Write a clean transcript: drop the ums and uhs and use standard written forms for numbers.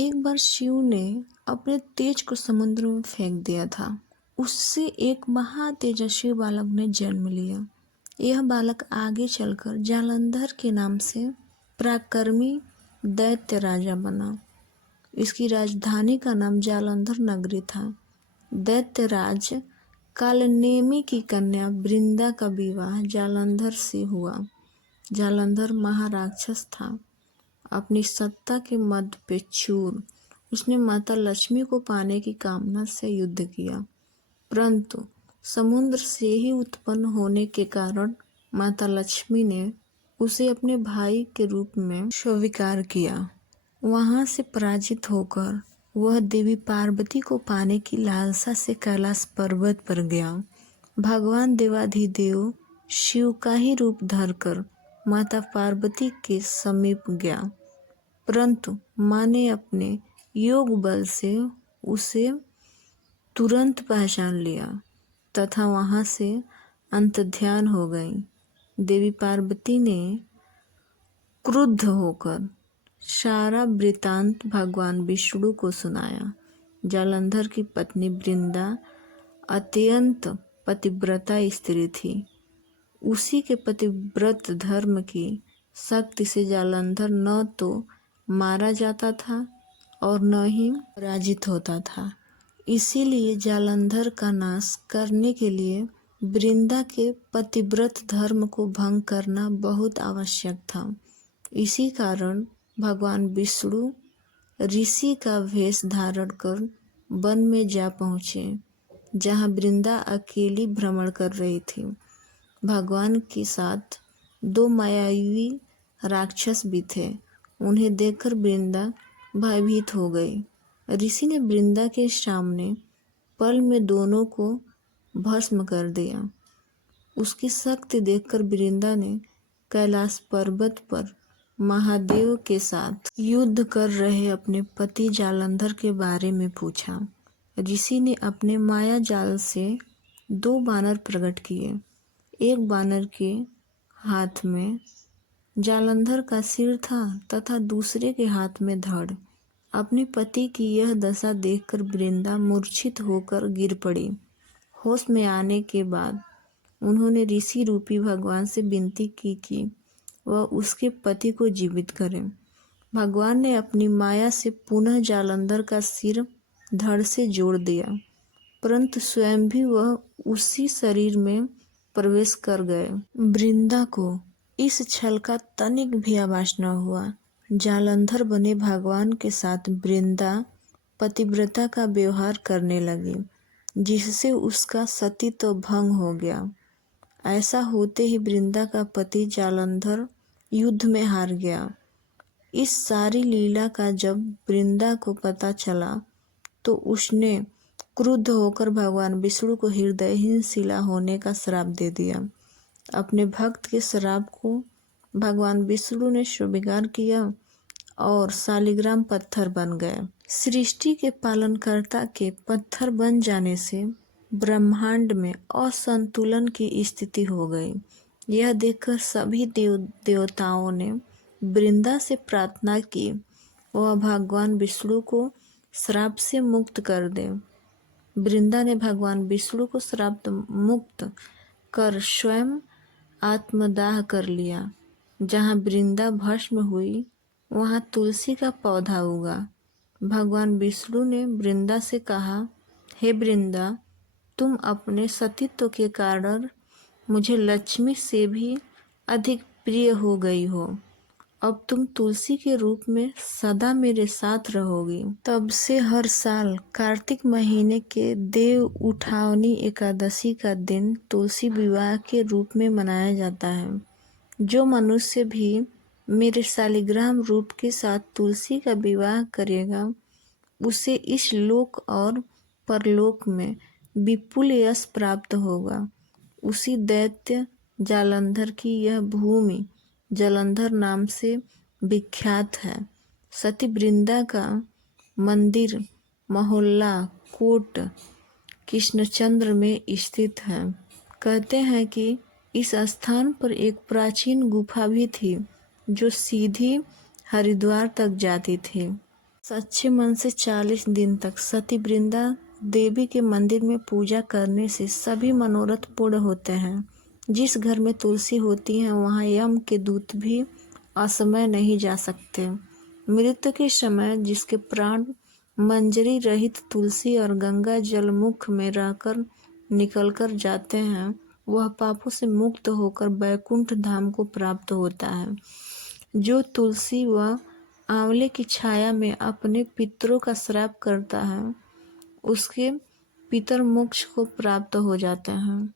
एक बार शिव ने अपने तेज को समुद्र में फेंक दिया था। उससे एक महातेजस्वी बालक ने जन्म लिया। यह बालक आगे चलकर जालंधर के नाम से पराक्रमी दैत्य राजा बना। इसकी राजधानी का नाम जालंधर नगरी था। दैत्यराज कालनेमी की कन्या वृंदा का विवाह जालंधर से हुआ। जालंधर महाराक्षस था। अपनी सत्ता के मद पे चूर उसने माता लक्ष्मी को पाने की कामना से युद्ध किया, परंतु समुद्र से ही उत्पन्न होने के कारण माता लक्ष्मी ने उसे अपने भाई के रूप में स्वीकार किया। वहां से पराजित होकर वह देवी पार्वती को पाने की लालसा से कैलाश पर्वत पर गया। भगवान देवाधिदेव शिव का ही रूप धरकर माता पार्वती के समीप गया, परंतु माँ ने अपने योग बल से उसे तुरंत पहचान लिया तथा वहां से अंतर्ध्यान हो गई। देवी पार्वती ने क्रुद्ध होकर सारा वृतांत भगवान विष्णु को सुनाया। जालंधर की पत्नी वृंदा अत्यंत पतिव्रता स्त्री थी। उसी के पतिव्रत धर्म की शक्ति से जालंधर न तो मारा जाता था और न ही पराजित होता था। इसीलिए जालंधर का नाश करने के लिए वृंदा के पतिव्रत धर्म को भंग करना बहुत आवश्यक था। इसी कारण भगवान विष्णु ऋषि का वेश धारण कर वन में जा पहुँचे, जहाँ वृंदा अकेली भ्रमण कर रही थी। भगवान के साथ दो मायावी राक्षस भी थे। उन्हें देखकर वृंदा भयभीत हो गई। ऋषि ने वृंदा के सामने पल में दोनों को भस्म कर दिया। उसकी शक्ति देखकर वृंदा ने कैलाश पर्वत पर महादेव के साथ युद्ध कर रहे अपने पति जालंधर के बारे में पूछा। ऋषि ने अपने माया जाल से दो बानर प्रकट किए। एक बानर के हाथ में जालंधर का सिर था तथा दूसरे के हाथ में धड़। अपने पति की यह दशा देखकर वृंदा मूर्छित होकर गिर पड़ी। होश में आने के बाद उन्होंने ऋषि रूपी भगवान से विनती की कि वह उसके पति को जीवित करें। भगवान ने अपनी माया से पुनः जालंधर का सिर धड़ से जोड़ दिया, परंतु स्वयं भी वह उसी शरीर में प्रवेश कर गए। वृंदा को इस छल का तनिक भी आभास न हुआ। जालंधर बने भगवान के साथ वृंदा पतिव्रता का व्यवहार करने लगी, जिससे उसका सतीत्व भंग हो गया। ऐसा होते ही वृंदा का पति जालंधर युद्ध में हार गया। इस सारी लीला का जब वृंदा को पता चला तो उसने क्रुद्ध होकर भगवान विष्णु को हृदयहीन शिला होने का श्राप दे दिया। अपने भक्त के श्राप को भगवान विष्णु ने स्वीकार किया और शालिग्राम पत्थर बन गए। सृष्टि के पालनकर्ता के पत्थर बन जाने से ब्रह्मांड में असंतुलन की स्थिति हो गई। यह देखकर सभी देवताओं ने वृंदा से प्रार्थना की वह भगवान विष्णु को श्राप से मुक्त कर दे। वृंदा ने भगवान विष्णु को श्राप मुक्त कर स्वयं आत्मदाह कर लिया। जहाँ वृंदा भस्म हुई वहाँ तुलसी का पौधा उगा। भगवान विष्णु ने वृंदा से कहा, हे वृंदा, तुम अपने सतीत्व के कारण मुझे लक्ष्मी से भी अधिक प्रिय हो गई हो। अब तुम तुलसी के रूप में सदा मेरे साथ रहोगी। तब से हर साल कार्तिक महीने के देव उठावनी एकादशी का दिन तुलसी विवाह के रूप में मनाया जाता है। जो मनुष्य भी मेरे शालिग्राम रूप के साथ तुलसी का विवाह करेगा, उसे इस लोक और परलोक में विपुल यश प्राप्त होगा। उसी दैत्य जालंधर की यह भूमि जालंधर नाम से विख्यात है। सती वृंदा का मंदिर मोहल्ला कोट कृष्णचंद्र में स्थित है। कहते हैं कि इस स्थान पर एक प्राचीन गुफा भी थी जो सीधी हरिद्वार तक जाती थी। सच्चे मन से 40 दिन तक सती वृंदा देवी के मंदिर में पूजा करने से सभी मनोरथ पूर्ण होते हैं। जिस घर में तुलसी होती है वहाँ यम के दूत भी असमय नहीं जा सकते। मृत्यु के समय जिसके प्राण मंजरी रहित तुलसी और गंगा जल मुख में रहकर निकलकर जाते हैं, वह पापों से मुक्त होकर बैकुंठ धाम को प्राप्त होता है। जो तुलसी व आंवले की छाया में अपने पितरों का श्राप करता है, उसके पितर मोक्ष को प्राप्त हो जाते हैं।